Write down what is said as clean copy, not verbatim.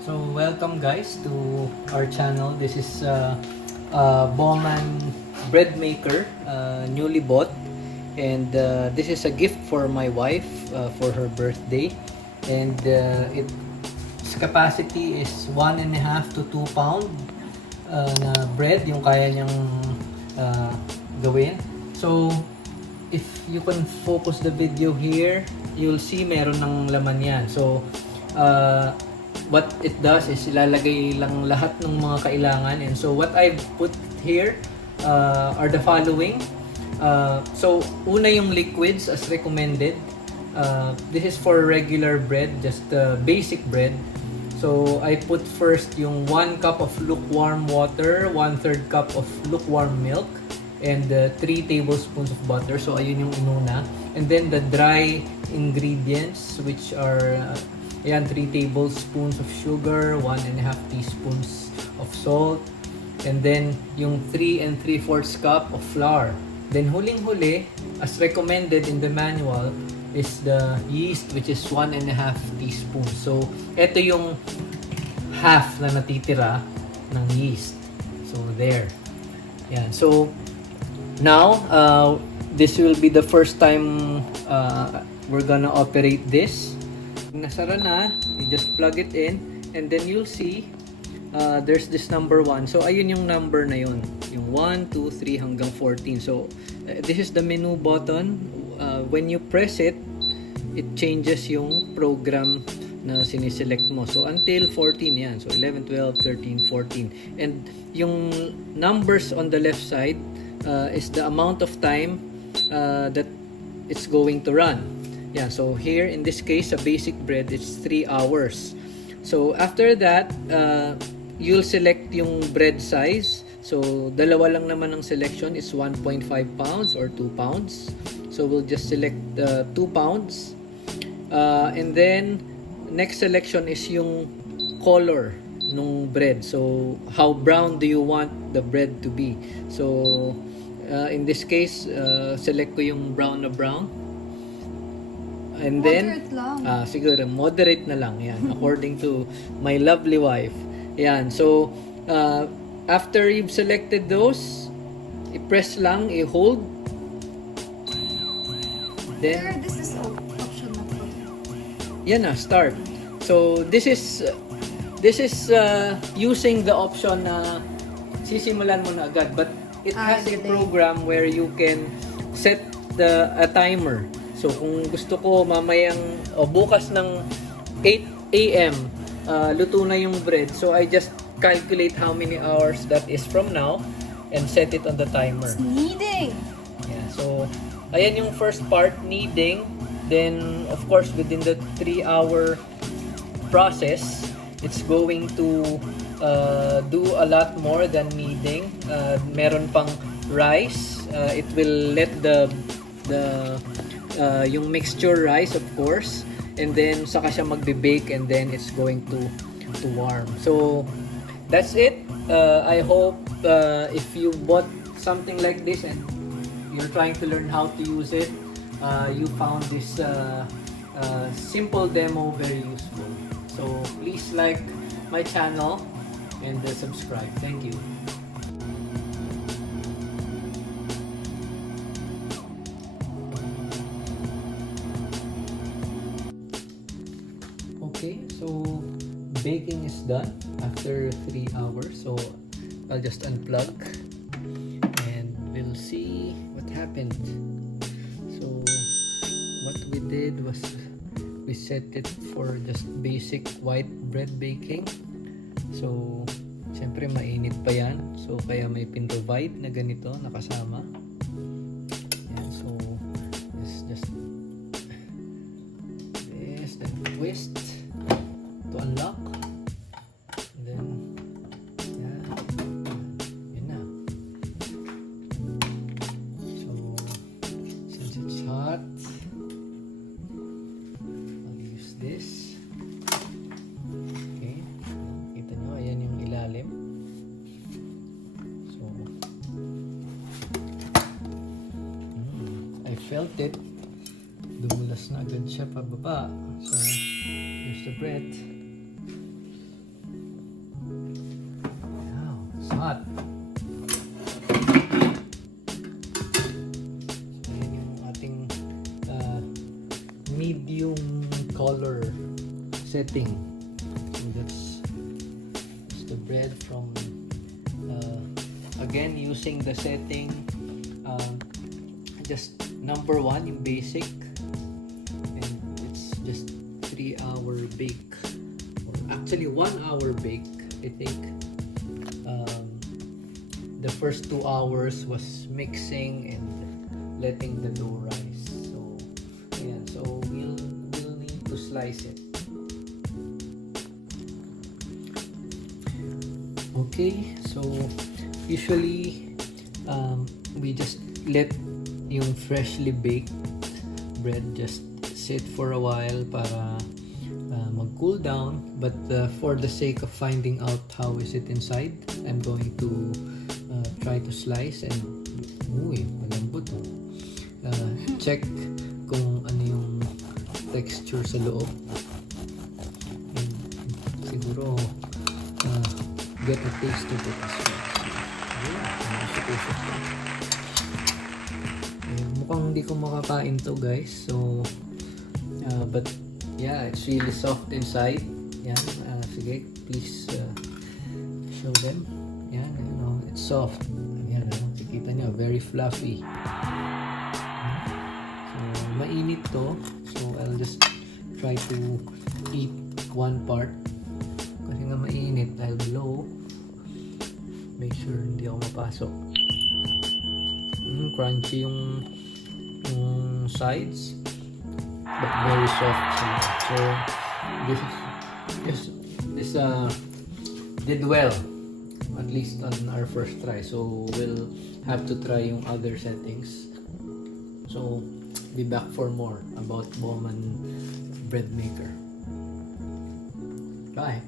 So welcome guys to our channel. This is Baumann Bread Maker, newly bought, and this is a gift for my wife for her birthday, and its capacity is 1.5 to 2 pound na bread yung kaya niyang gawin. So if you can focus the video here, you'll see meron ng laman yan. So what it does is ilalagay lang lahat ng mga kailangan, and so what I've put here are the following. So una yung liquids as recommended. This is for regular bread, just basic bread. So I put first yung 1 cup of lukewarm water, 1/3 cup of lukewarm milk, and 3 tablespoons of butter. So ayun yung inuna. And then the dry ingredients, which are 3 tablespoons of sugar, 1.5 teaspoons of salt, and then yung 3 3/4 cup of flour. Then huling-huli, as recommended in the manual, is the yeast, which is 1.5 teaspoons. So ito yung half na natitira ng yeast. So there. Yan. So now, this will be the first time we're gonna operate this. Nasara na, you just plug it in, and then you'll see there's this number 1. So ayun yung number na yun, yung 1, 2, 3 hanggang 14. So this is the menu button. When you press it, it changes yung program na siniselect mo. So until 14 yan. So 11, 12, 13, 14. And yung numbers on the left side is the amount of time that it's going to run. Yeah, so here in this case, a basic bread, it's 3 hours. So after that, you'll select yung bread size. So dalawa lang naman ang selection, is 1.5 pounds or 2 pounds. So we'll just select 2 pounds. And then next selection is yung color nung bread. So how brown do you want the bread to be? So in this case, select ko yung brown na brown. And then, moderate lang. Siguro, moderate na lang. Yan, according to my lovely wife. Yan, so, after you've selected those, i-press lang, i-hold. Then, This is option na po. yan na, start. So, this is using the option na sisimulan mo na agad. But it has a program where you can set a timer. So kung gusto ko mamayang bukas ng 8 a.m. Luto na yung bread. So I just calculate how many hours that is from now and set it on the timer. It's kneading. Yeah, so ayan yung first part, kneading. Then of course within the 3-hour process, it's going to do a lot more than kneading. Meron pang rice. It will let yung mixture rise, of course, and then saka siya magbe-bake, and then it's going to warm. So that's it. I hope if you bought something like this and you're trying to learn how to use it, you found this simple demo very useful. So please like my channel and subscribe. Thank you. Okay, so baking is done after 3 hours. So I'll just unplug and we'll see what happened. So what we did was we set it for just basic white bread baking. So syempre mainit pa yan. So kaya may provide na ganito nakasama. Yan, so it's just this, then twist to unlock, and then yun na. So since it's hot, I'll use this. Okay, kita nyo, ayan yung ilalim. So I felt it, dumulas na agad siya pababa. So here's the bread. lahat. So, yan yung ating medium color setting. So that's the bread from again using the setting just number 1 yung basic, and it's just 3-hour bake, or actually 1-hour bake. I think the first 2 hours was mixing and letting the dough rise. So ayan, so we'll need to slice it. Okay, so usually we just let yung freshly baked bread just sit for a while para mag-cool down, but for the sake of finding out how is it inside, I'm going to try to slice and malambot. Check kung ano yung texture sa loob, and siguro get a taste of it as well. Mukhang hindi ko makakain to, guys. So but yeah, it's really soft inside. Yan, sige, please show them. Yan, it's soft. Yan, nakikita nyo, very fluffy. So mainit to, so I'll just try to eat one part kasi nga mainit dahil below. Make sure hindi ako mapasok. Crunchy yung sides, but very soft sila. So this did well, at least on our first try. So we'll have to try yung other settings. So be back for more about Baumann Bread Maker. Bye.